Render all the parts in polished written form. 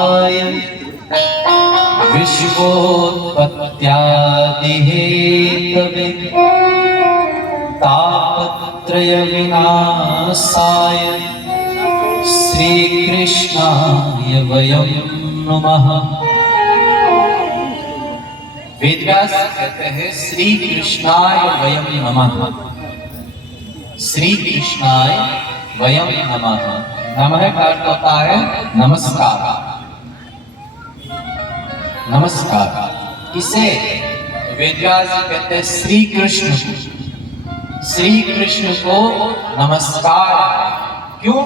विश्वोत्पत्त्यादिहेतवे तापत्रयविनाशाय श्रीकृष्णाय वयं नमः। वेदव्यास कहते हैं श्री कृष्णाय वयं नमः। श्री कृष्णाय वयं नमः। नमः का अर्थ होता है नमस्कार। नमस्कार इसे वेदव्यास कहते हैं श्री कृष्ण। श्री कृष्ण को नमस्कार। क्यों?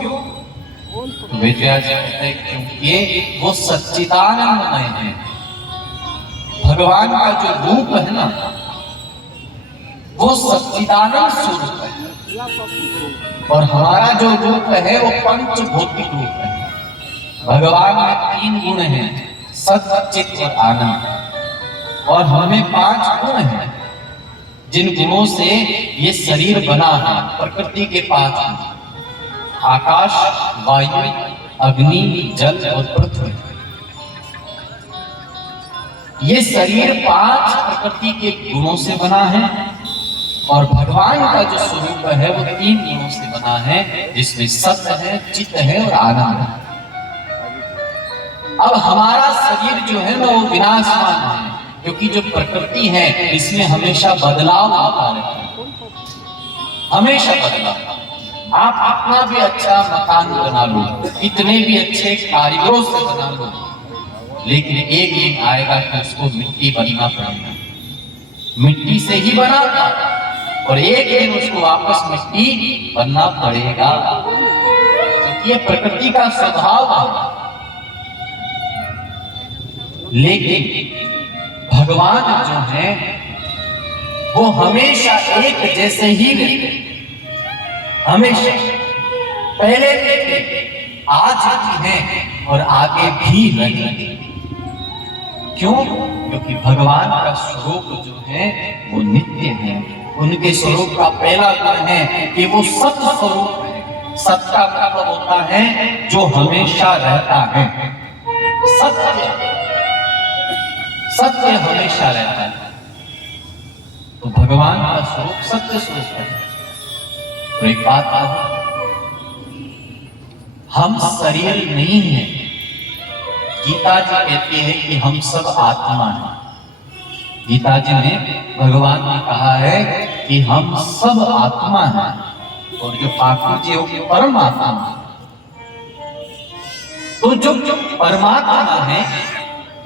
वेदव्यास कहते हैं क्योंकि वो सच्चिदानंदमय है। भगवान का जो रूप है ना, वो सच्चिदानंद स्वरूप है, और हमारा जो रूप है वो पंचभौतिक रूप है। भगवान में 3 गुण हैं, सत्य, चित्त और आनंद, और हमें 5 गुण हैं जिन गुणों से ये शरीर बना है। प्रकृति के 5 गुण, आकाश, वायु, अग्नि, जल और पृथ्वी। ये शरीर 5 प्रकृति के गुणों से बना है, और भगवान का जो स्वरूप है वो 3 गुणों से बना है, जिसमें सत्य है, चित्त है और आनंद है। अब हमारा शरीर जो है ना वो विनाशमान है, क्योंकि जो प्रकृति है इसमें हमेशा बदलाव आता रहता है, हमेशा बदलाव। आप अपना भी अच्छा मकान बना लो, इतने भी अच्छे कारीगरों से बना लो, लेकिन एक दिन आएगा कि उसको मिट्टी बनना पड़ेगा। मिट्टी से ही बना था, और एक दिन उसको वापस मिट्टी बनना पड़ेगा, क्योंकि ये प्रकृति का स्वभाव है। लेकिन भगवान जो है वो हमेशा एक जैसे ही रहते, हमेशा पहले भी थे, आज भी हैं और आगे भी रहेंगे। क्यों? क्योंकि भगवान का स्वरूप जो है वो नित्य है। उनके स्वरूप का पहला गुण है कि वो सत्य स्वरूप है। सत्य का मतलब होता है जो हमेशा रहता है। सत्य, सत्य हमेशा रहता है। तो भगवान का स्वरूप सत्य स्वरूप है। तो एक बात कहूं, हम शरीर नहीं हैं। गीता जी कहती है कि हम सब आत्मा हैं। गीता जी में भगवान ने कहा है कि हम सब आत्मा हैं, और जो ठाकुर जी वो परमात्मा है। तो जो परमात्मा है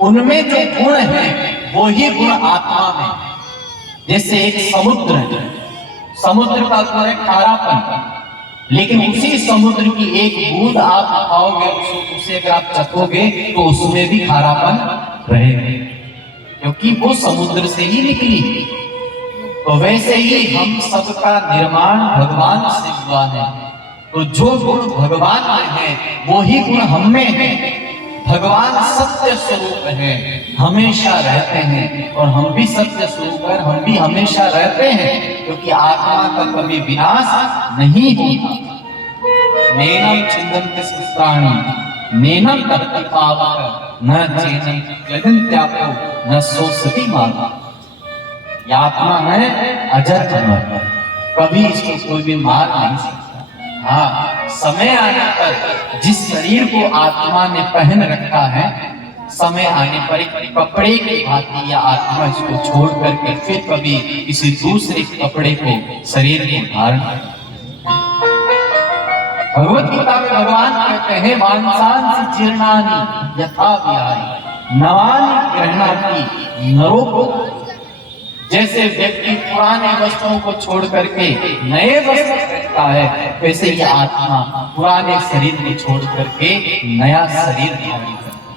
उनमें जो गुण है वो ही गुण आत्मा में। जैसे एक समुद्र है, समुद्र का गुण है खारापन, लेकिन उसी समुद्र की एक बूंद आप खाओगे, उसे अगर आप चखोगे तो उसमें भी खारापन रहेगा, क्योंकि वो समुद्र से ही निकली। तो वैसे ही हम सबका निर्माण भगवान से हुआ है। तो जो गुण भगवान में है वो ही गुण हम में है। भगवान सत्य स्वरूप है, हमेशा रहते हैं, और हम भी सत्य स्वरूप है, हम भी हमेशा रहते हैं, क्योंकि आत्मा का कभी विनाश नहीं होता। नैनम छिन्दन्ति सहस्राणि नैनम दहति पावक न चेनं क्लेदन्त्यापो न शोषति माता। ये आत्मा है अजर अमर, कभी इसको कोई भी मार नहीं सकता। हाँ, समय आने पर जिस शरीर को आत्मा ने पहन रखा है, समय आने पर एक कपड़े की भांति या आत्मा इसको छोड़ करके फिर कभी किसी दूसरे कपड़े को शरीर को धारण करता है। भगवत गीता में भगवान कहते हैं मांसांसि जीर्णानि यथा विहाय नवानि गृह्णाति नरो। जैसे व्यक्ति पुराने वस्त्रों को छोड़ करके नए वस्त्र पहनता है, वैसे ये आत्मा पुराने शरीर को छोड़ करके नया शरीर धारण करता है।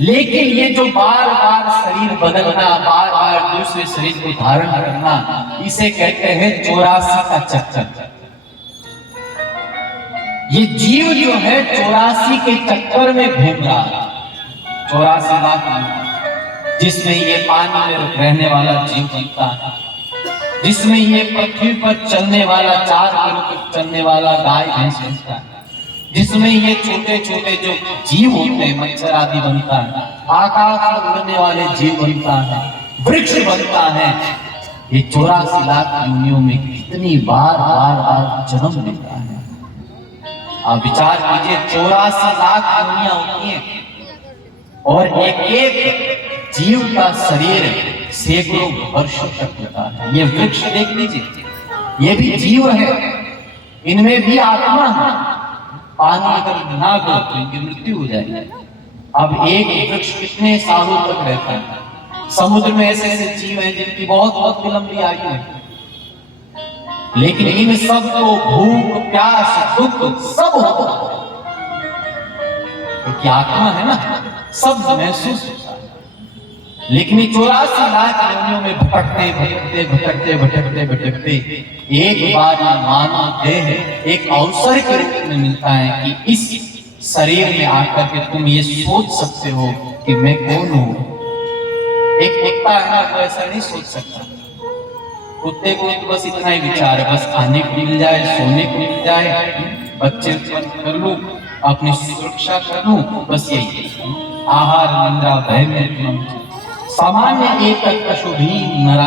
लेकिन ये जो बार बार शरीर बदलना, बार बार दूसरे शरीर को धारण करना, इसे कहते हैं 84 का चक्कर। ये जीव जो है 84 के चक्कर में घूम रहा है। 84 लाख जिसमें ये पानी में रहने वाला जीव जीता है, जिसमें ये पृथ्वी पर चलने वाला 4 किलोमीटर चलने वाला गाय भैंस जीता है, जिसमें ये छोटे छोटे जो जीव होते हैं, मच्छर आदि बनता है, आकाश में उड़ने वाले जीव बनता है, वृक्ष बनता है। ये 84 लाख योनियों में कितनी बार बार बार जन्म लेता है। आप विचार कीजिए, 84 लाख योनियां होती हैं और एक एक जीव का शरीर सैकड़ों वर्ष तक होता है। ये वृक्ष देख लीजिए, ये भी जीव है, इनमें भी आत्मा है। पानी अगर ना दो तो इनकी मृत्यु हो जाएगी। अब एक वृक्ष कितने सालों तक रहता है? समुद्र में ऐसे ऐसे जीव हैं जिनकी बहुत बहुत विलंबी आयु है, लेकिन इन सब को भूख प्यास दुख सब होता है, क्योंकि आत्मा है ना, सब महसूस होता है। लेकिन 84 लाख योनियों में भटकते भटकते भटकते भटकते भटकते एक बार मानव देह एक अवसर के रूप में मिलता है कि इस शरीर में आकर के तुम ये सोच सकते हो कि मैं कौन हूं। एक कुत्ता है ना, तो ऐसा नहीं सोच सकता। कुत्ते को तो बस इतना ही विचार है, बस खाने को मिल जाए, सोने को मिल जाए, बच्चे कर लूं, अपनी सुरक्षा कर लूं, बस यही आहार निंद्रा भय में सामान्य एक पशु भी नरा,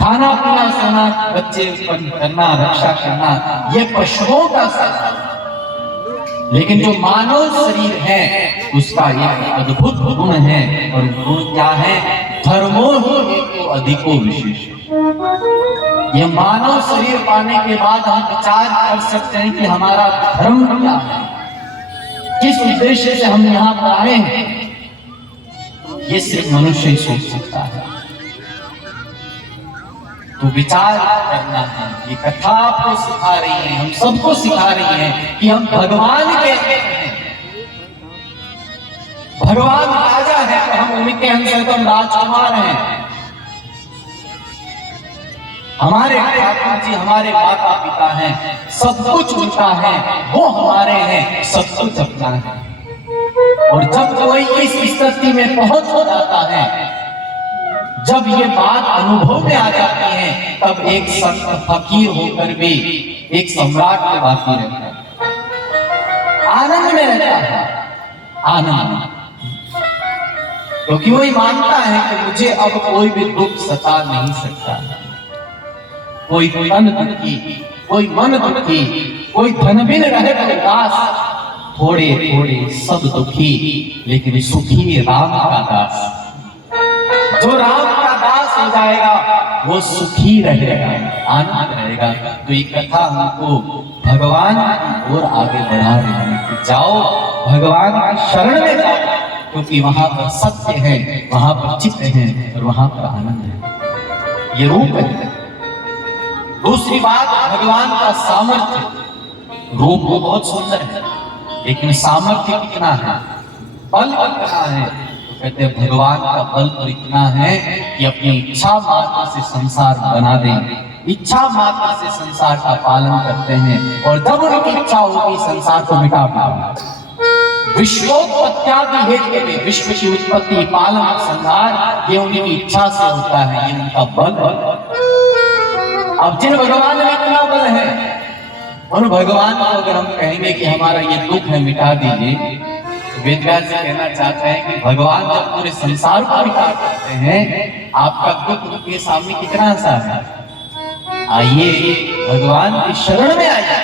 खाना पीना सोना, बच्चे उत्पन्न करना, रक्षा करना, ये पशुओं का साधन। लेकिन जो मानव शरीर है उसका एक अद्भुत गुण है, और गुण क्या है? धर्मो ही तो अधिको विशेष। ये मानव शरीर पाने के बाद हम विचार कर सकते हैं कि हमारा धर्म क्या है, किस उद्देश्य से हम यहाँ पर आए हैं। ये सिर्फ मनुष्य ही सोच सकता है। तो विचार करना है। ये कथा आपको सिखा रही है, हम सबको सिखा रही है कि हम भगवान के हैं। भगवान राजा है तो हम उनके अंदर तो हम राजकुमार हैं। हमारे ठाकुर जी हमारे माता पिता हैं, सब कुछ उनका है, वो हमारे हैं, सब कुछ अपना है। और जब कोई इस स्थिति में पहुंच जाता है, जब ये बात अनुभव में आ जाती है, तब एक संत फकीर होकर भी एक सम्राट के बाकी रहता है, आनंद में रहता है, आनंद। क्योंकि वो ही मानता है कि मुझे अब कोई भी दुख सता नहीं सकता। कोई तन दुखी, कोई मन दुखी, कोई धन बिन रहे तो दास, थोड़े थोड़े सब दुखी, लेकिन सुखी राम का दास। जो राम का दास हो जाएगा वो सुखी रहेगा, आनंद रहेगा। तो ये कथा हमको भगवान की ओर आगे बढ़ा रही है। जाओ भगवान की शरण में जाओ, क्योंकि वहां पर सत्य है, वहां पर चित्त है, और वहां पर आनंद है। ये रूप है। दूसरी बात, भगवान का सामर्थ्य। रूप वो बहुत सुंदर है, लेकिन सामर्थ्य कितना है, बल कितना है? तो कहते हैं भगवान का बल तो इतना है कि अपनी इच्छा मात्र से संसार बना देंगे, इच्छा मात्र से संसार का पालन करते हैं, और जब उनकी इच्छा होगी संसार को मिटा देंगे। विश्वोत्पत्त्यादि हेतु में, विश्व की उत्पत्ति पालन संहार ये उनकी इच्छा से होता है, ये उनका बल है। अब जिन भगवान में इतना बल है, उन भगवान को अगर हम कहेंगे कि हमारा ये दुख है मिटा दीजिए, तो वेद व्यास जी कहना चाहते हैं कि भगवान जब पूरे संसार को मिटा देते हैं, आपका दुख उनके सामने कितना सा है। आइए भगवान की शरण में आइए।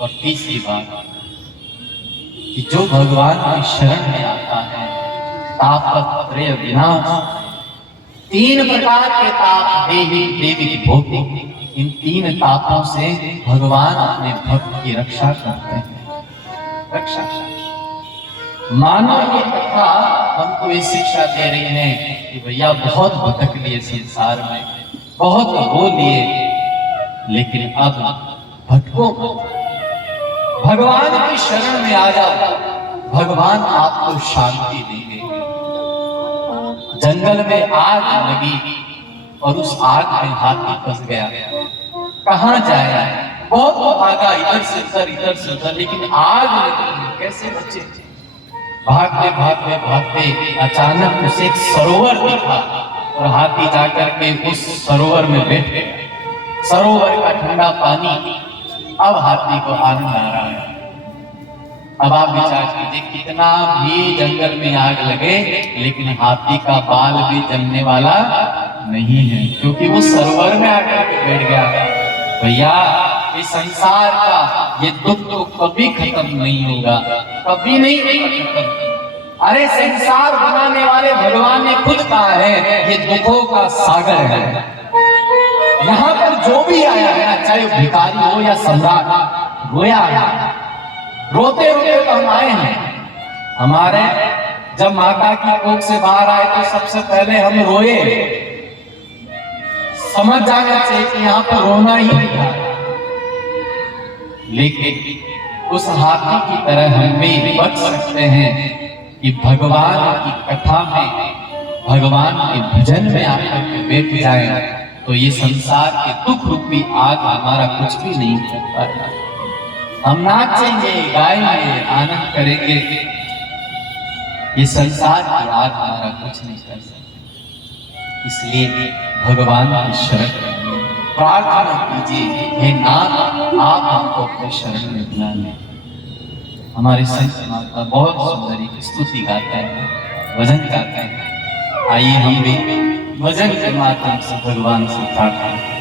और तीसरी बात कि जो भगवान की शरण में आता है, तापत्रय विनाश, 3 प्रकार के ताप, देवी देवी भौतिक, इन 3 तापों से भगवान अपने भक्त की रक्षा करते हैं। रक्षा मानो ये कथा हमको ये शिक्षा दे रही है कि भैया बहुत भटक लिए संसार में, बहुत हो लिए, लेकिन अब भटको मत, भगवान की शरण में आ जाओ, भगवान आपको शांति देंगे। जंगल में आग लगी और उस आग में हाथी फंस गया, कहां जाए? बहुत भागा इधर से उधर, इधर से उधर, लेकिन आग लगी, कैसे बचे? भागते भागते भागते अचानक उसे एक सरोवर दिखा, और हाथी जाकर के उस सरोवर में बैठ गया। सरोवर का ठंडा पानी अब हाथी को आनंद आ रहा है। अब आप विचार कीजिए, कितना भी जंगल में आग लगे लेकिन हाथी का बाल भी जलने वाला नहीं है, क्योंकि वो सरोवर में आकर के बैठ गया। भैया, इस संसार का ये दुख तो कभी खत्म नहीं होगा, कभी नहीं होगा खत्म। अरे संसार बनाने वाले भगवान ने खुद कहा है ये दुखों का सागर है। यहाँ पर जो भी आया है ना, चाहे भिखारी हो या सम्राट, रोया है। रोते रोते तो हम आए हैं। हमारे जब माता की कोख से बाहर आए तो सबसे पहले हम रोए। समझ जाना चाहिए कि यहाँ पर रोना ही नहीं था, लेकिन उस हाथी की तरह हम भी बच सकते हैं कि भगवान की कथा में, भगवान के भजन में आकर के बैठ जाए तो ये संसार के दुख रूपी आग हमारा कुछ भी नहीं कर पाएगा। हम नाचेंगे, गाएंगे, आनंद करेंगे, ये संसार की आग हमारा कुछ नहीं कर सकती। इसलिए भगवान की शरण प्रार्थना कीजिए, हे नाथ आप हमको अपने शरण में बुला लें। हमारे संत माता बहुत सुंदर एक स्तुति गाते हैं, भजन गाते हैं। आइए हम भी भजन के माध्यम से भगवान से प्रार्थना